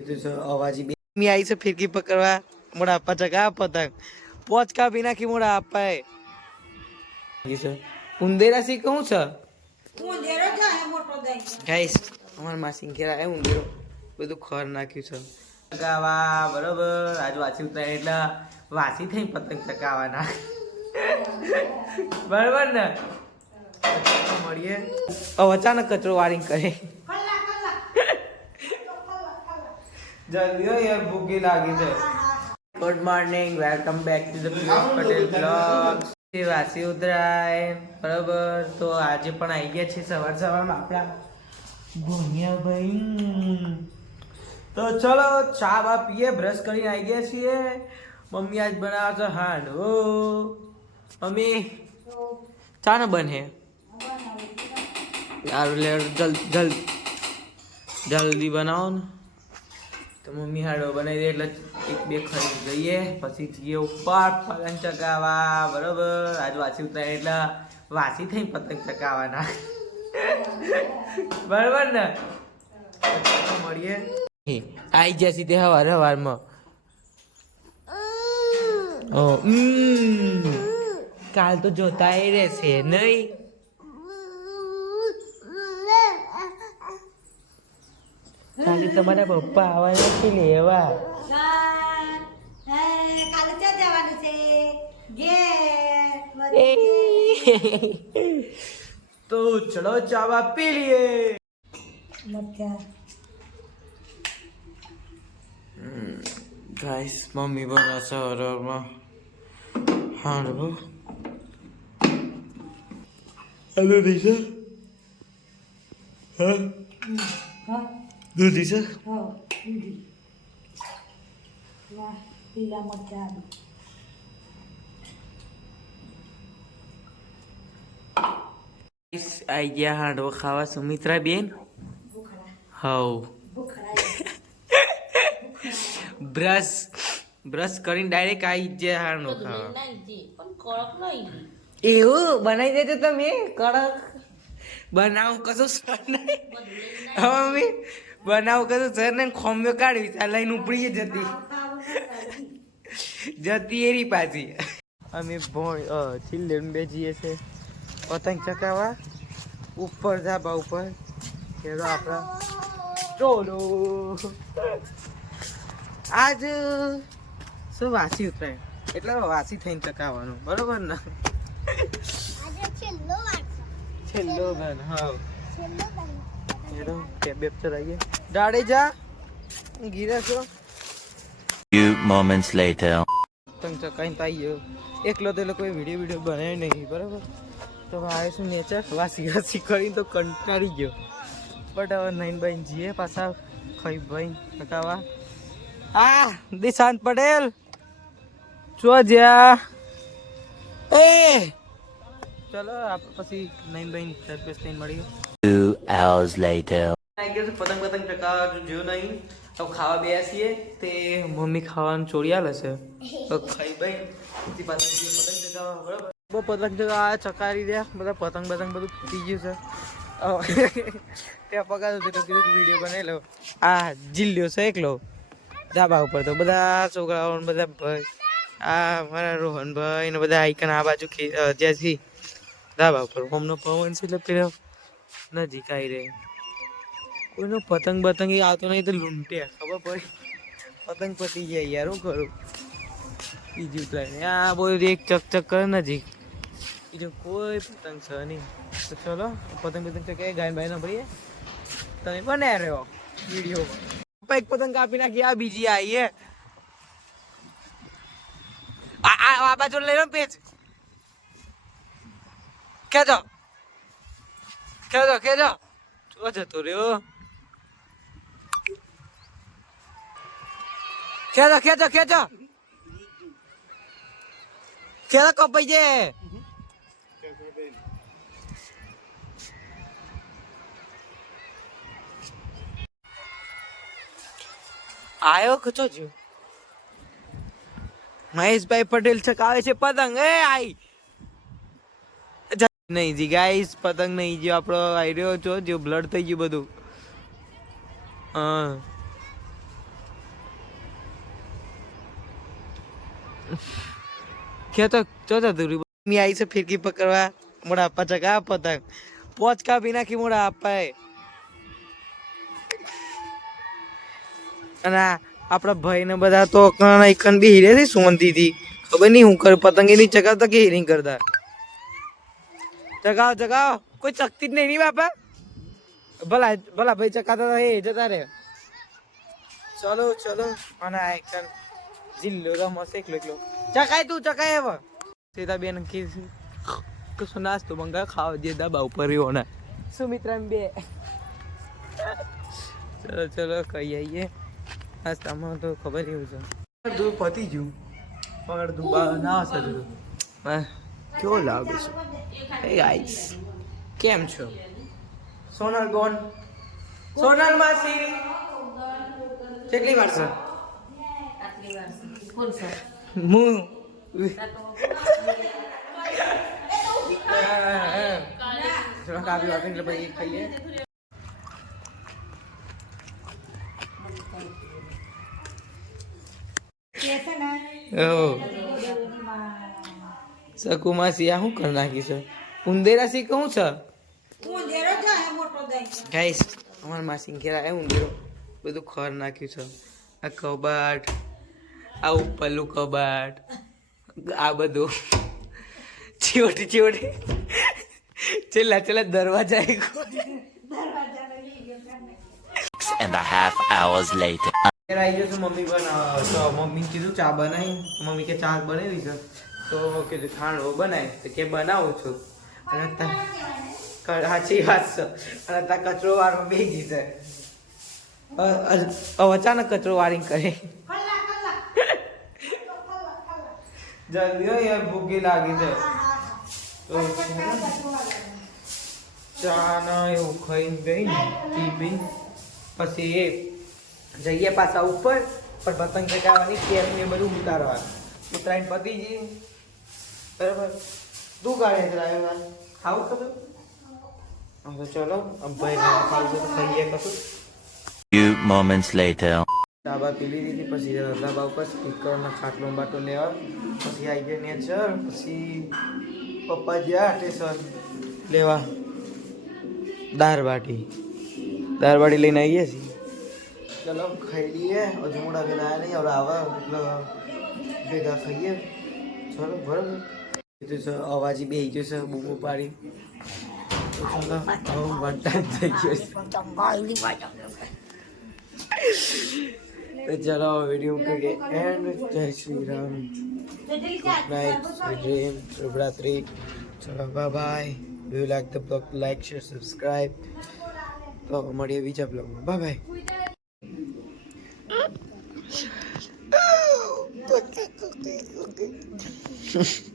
અવાજી બે आई से फिरकी पकड़वा मोड़ा आपा चका पतंग पोच का बिना की मोड़ा आपा है जी सर उंदेरा सी कहूं सर उंदेरो जा है मोटो दई गाइस અમાર માસી ઘેર આયા ઉંદેરો બધું ખર નાખ્યું છે ચકાવા બરોબર આજ વાસી ઉતારે એટલે વાસી થઈ પતંગ ચકાવાના બરોબર ને મળીએ અચાનક કચરો વારિંગ કરે जल्दी हो यार भूखी लागी है good morning welcome back to the Piyush Patel blogs वासी उतराय बराबर तो आज पण आई ગયા છે સવાર સવારમાં આપણા ભોનિયા ભાઈ તો ચલો ચા બા પીએ બ્રશ કરીને આવી ગયા છીએ મમ્મી આજ બનાવે છે હાંડવો મમ્મી ચા ન બને यार ले जल्दी बनाओ ने तो मम्मी हाड़ो बनाई दे એટલે એક બે ખાઈ જઈએ પછી જઈએ ઉપર પતંગ ચગાવવા બરોબર આજ વાસી ઉતારે એટલે વાસી થઈ પતંગ ચગાવવાના બરોબર ને મળીએ આઈ જસી તે હવારમાં ઓ કાલ તો જોતા એ રહેશે નહીં કાલે તમારા પપ્પા આવવાના છે લેવા કાલે ક્યાં જવાનું છે તો ચલો ચાવા પી લઈએ ગાઈસ મમ્મી બનાવશે હરરમાં હાંડવો હેલો દિશા હા दूध दी सर हाँ दूधी वाह पीला मक्या इस आई गया हांडવો ખાવા સુમિત્રા બેન હાઉ બ્રશ કરીને ડાયરેક્ટ આવી ગયા હાંડવો ખાવા પણ કડક નહીં એવું બનાવી દેજો તમે કડક બનાવું કશું સર નહીં મમ્મી બનાવું કશું સર ને ખોમ્યો કાઢવી આ લઈને ઉપડી જતી એરી પાછી અમે છિલ્લે બેજીએ છે પતંગ ચકાવવા ઉપર ધાબા ઉપર ખેડો આપણા ચોલો આજ શું વાસી ઉતરાય એટલે વાસી થઈને ચકાવવાનું બરોબર ને છેલ્લો ગન હા એનો કેબેપ ચલાઈએ ડાડે જા ગીરા છો few moments later તંગ ચકાઈ તાઈ એકલો તો કોઈ વિડિયો બનાવ્યો નહીં બરાબર તો આવે શું નેચર વાસી કરીને તો કંટાળી ગયો બટ હવે નાઈન બાઈન જીએ પાછા ખાઈ ભાઈ ચકાવા આ દિશાંત પટેલ જો જ્યા એ ચલો આપણે પછી નાઈન બાઈન સરપેસ થઈને મળીએ 2 hours later પતંગ ચકાવવા જો નહીં તો ખાવા બેસીએ તે મમ્મી ખાવાનું ચોરી આલે છે તો ખાઈ ભાઈ પાછા પતંગ ચકાવવા બરાબર બહુ પતંગ ચકાવવા ચકારી દે બધા પતંગ બધું તૂટી ગયું છે ત્યાં પગાતું છે તો કીધું વિડીયો બનાવી લો આ જિલ્લ્યો છે એકલો ધાબા ઉપર તો બધા છોકરાઓ બધા ભાઈ આ મારા રોહનભાઈ ને બધા આઈકન આ બાજુ જ્યાંથી ધાબા ઉપર હોમનો પવન છે એટલે પેલો નજીક આવી રહે કોઈનો પતંગ બતંગ આવતો નહીં તો લૂંટે ખબર પડી પતંગ પતી જાય યાર હું કરું બીજું કઈ આ બધું એક ચકચક કરે નજીક બીજું કોઈ પતંગ છે નહીં તો ચલો પતંગ ચકાય ગાય બાય ના પડીએ તમે બને રહ્યો વિડીયોમાં એક પતંગ કાપી નાખી આ બીજી આવી આ બાજુ લઈ લો પેચ ખેંચો જો જતો રહ્યો ખેંચો કપાઈ છે આયો કચો જો મહેશભાઈ પટેલ ચકાવે છે પતંગ એ આઈ નહીં જી ગાઈસ પતંગ નહીં જો આપણો આવી રહ્યો છો જો બ્લડ થઈ ગયું બધું હા क्या तो दूरी मी आई से फिरकी पकड़वा मोड़ा आपा चका पतंग पोच का बिना की मोड़ा आपा है અને આપણા ભાઈને બધા તો એકન બી હીરે છે સોનતીથી ખબર નહીં હું કર પતંગે નહીં ચગાવતા કે હીરિંગ કરતા ચગાવ ચગાવ કોઈ ચકતી જ નહીં બાપા ભલા ભલા ભાઈ ચકાતા હતા એ જતા રે ચલો ચલો અને આ એકન જિલ્લો રમસ એકલો એકલો ચકાય તું ચકાય હવે સીતા બેન કીધું કશું નાસ્તો મંગા ખાવા દે દબા ઉપર રહ્યો ને સુમિત્રા બે ચલો ચલો કઈ આવીએ નાસ્તામાં તો ખબર એવું છે દૂધ પતી ગયું પણ દૂધ ના હશે દૂધ કેવો લાગે છે હે ગાઈસ કેમ છો સોનલ ગોન સોનલ માસી કેટલી વાર છે હું ચલો કાપી વાપીને એટલે પછી ખાઈએ સકુમાસી આ શું કરી નાખી છે ઉંદેરા સી કહું છે ગાઈસ અમારા માસી ઘેર આવ્યા ઉંદેરો બધું ખર નાખ્યું છે આ કબાટ આ ઉપરનું કબાટ આ બધું ચીવટી ચીવટી છેલ્લા છેલ્લા દરવાજા 6.5 hours later. આવી ગયો છું મમ્મી બનાવ તો મમ્મી કીધું ચા બનાવી મમ્મી કે ચા બનાવી છે તો કીધું ખાંડવો બનાય તો કે બનાવું છું અને સાચી વાત છે અને ત્યાં કચરો વાળવા બેસી છે અચાનક કચરો વાળીને કરે જલ્દી હોય યાર ભૂખી લાગી છે તો ચા ના એવું ખાઈને ગઈ ને પી પછી એ જઈએ પાછા ઉપર પણ પતંગ ચગાવવાની કેમ ને બધું ઉતારવાનું ઉતરાઈને પતી જઈએ બરાબર તું ગાડી ચલાવે ખાવું ખબર હા તો ચલો ભાઈ ખાવું તો ખાઈએ કશું Few moments later. ડાબા પી લીધી પછી ડાબા ઉપર સ્પીકરના ખાટલો બાટલો લેવા પછી આવી ગયા નેચર પછી પપ્પા જ્યાં સ્ટેશન લેવા દાળ બાટી લઈને આવીએ છીએ ચલો ખાઈ લઈએ હજુ મોડા પેલા નહીં હવે આવે એટલે ભેગા ખાઈએ ચલો બરાબર કીધું છે અવાજી બે ગયો છે બૂમો પાડી તો ચલો હવે વંટાણ થઈ ગયો છે તો ચલો વિડીયો કરીએ એન્ડ જય Shri Ram good night sweet dream શુભરાત્રી ચલો bye bye do you like the blog like share subscribe તો મળીએ બીજા બ્લોગમાં બાય બાય Okay.